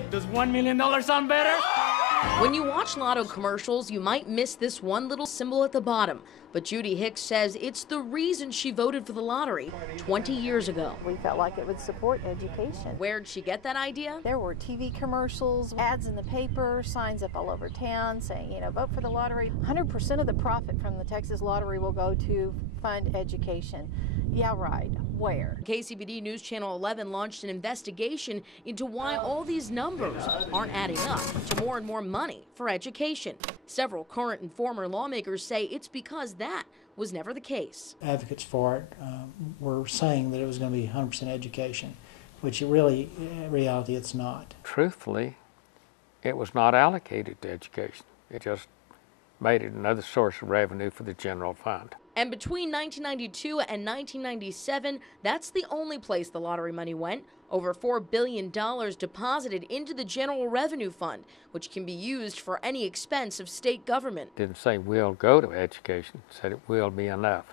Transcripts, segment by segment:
Does $1 million sound better? When you watch Lotto commercials, you might miss this one little symbol at the bottom. But Judy Hicks says it's the reason she voted for the lottery 20 years ago. We felt like it would support education. Where'd she get that idea? There were TV commercials, ads in the paper, signs up all over town saying, you know, vote for the lottery. 100% of the profit from the Texas lottery will go to fund education. Yeah, right. Where? KCBD News Channel 11 launched an investigation into why all these numbers aren't adding up to more and more money for education. Several current and former lawmakers say it's because that was never the case. Advocates for it were saying that it was going to be 100% education, which really, in reality, it's not. Truthfully, it was not allocated to education. It just made it another source of revenue for the general fund. And between 1992 and 1997, that's the only place the lottery money went. Over $4 billion deposited into the General Revenue Fund, which can be used for any expense of state government. Didn't say we'll go to education, said it will be enough.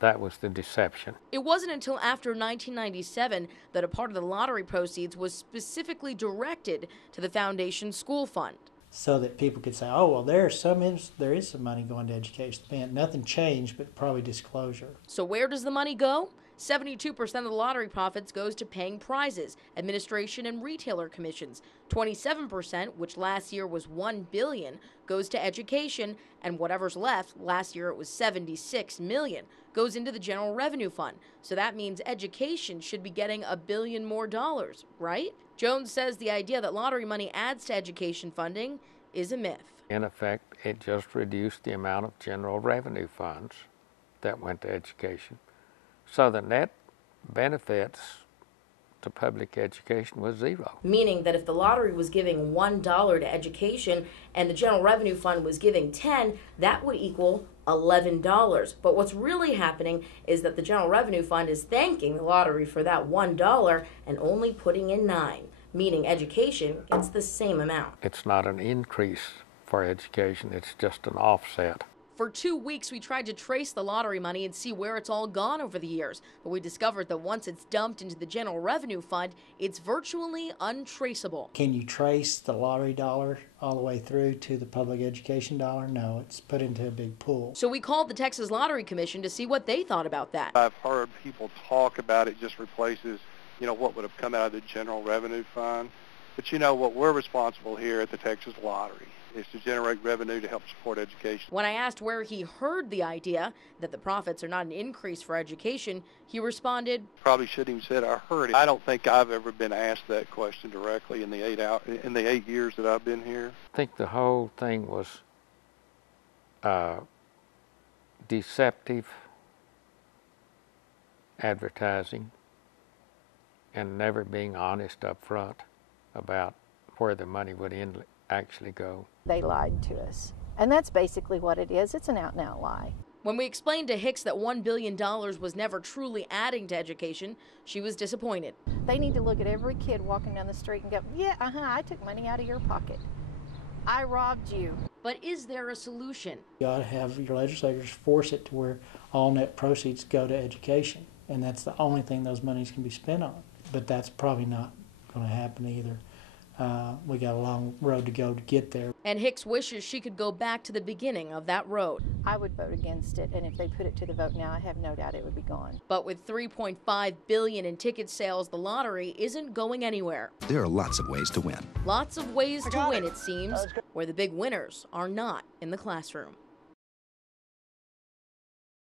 That was the deception. It wasn't until after 1997 that a part of the lottery proceeds was specifically directed to the Foundation School Fund. So that people could say, oh, well, there is some money going to education. Man, nothing changed, but probably disclosure. So where does the money go? 72% of the lottery profits goes to paying prizes, administration and retailer commissions. 27%, which last year was $1 billion, goes to education, and whatever's left, last year it was $76 million, goes into the General Revenue Fund. So that means education should be getting $1 billion more, right? Jones says the idea that lottery money adds to education funding is a myth. In effect, it just reduced the amount of general revenue funds that went to education. So the net benefits to public education was zero. Meaning that if the lottery was giving $1 to education and the General Revenue Fund was giving $10, that would equal $11. But what's really happening is that the General Revenue Fund is thanking the lottery for that $1 and only putting in $9, meaning education gets the same amount. It's not an increase for education, it's just an offset. For 2 weeks, we tried to trace the lottery money and see where it's all gone over the years. But we discovered that once it's dumped into the General Revenue Fund, it's virtually untraceable. Can you trace the lottery dollar all the way through to the public education dollar? No, it's put into a big pool. So we called the Texas Lottery Commission to see what they thought about that. I've heard people talk about it just replaces, you know, what would have come out of the General Revenue Fund. But you know what we're responsible here at the Texas Lottery is to generate revenue to help support education. When I asked where he heard the idea that the profits are not an increase for education, he responded, Probably shouldn't even said I heard it. I don't think I've ever been asked that question directly in the 8 years that I've been here. I think the whole thing was deceptive advertising and never being honest up front about where the money would actually go. They lied to us. And that's basically what it is. It's an out-and-out lie. When we explained to Hicks that $1 billion was never truly adding to education, she was disappointed. They need to look at every kid walking down the street and go, yeah, I took money out of your pocket. I robbed you. But is there a solution? You ought to have your legislators force it to where all net proceeds go to education. And that's the only thing those monies can be spent on. But that's probably not going to happen either. We got a long road to go to get there. And Hicks wishes she could go back to the beginning of that road. I would vote against it, and if they put it to the vote now, I have no doubt it would be gone. But with $3.5 billion in ticket sales, the lottery isn't going anywhere. There are lots of ways to win. Lots of ways to win, it seems, where the big winners are not in the classroom.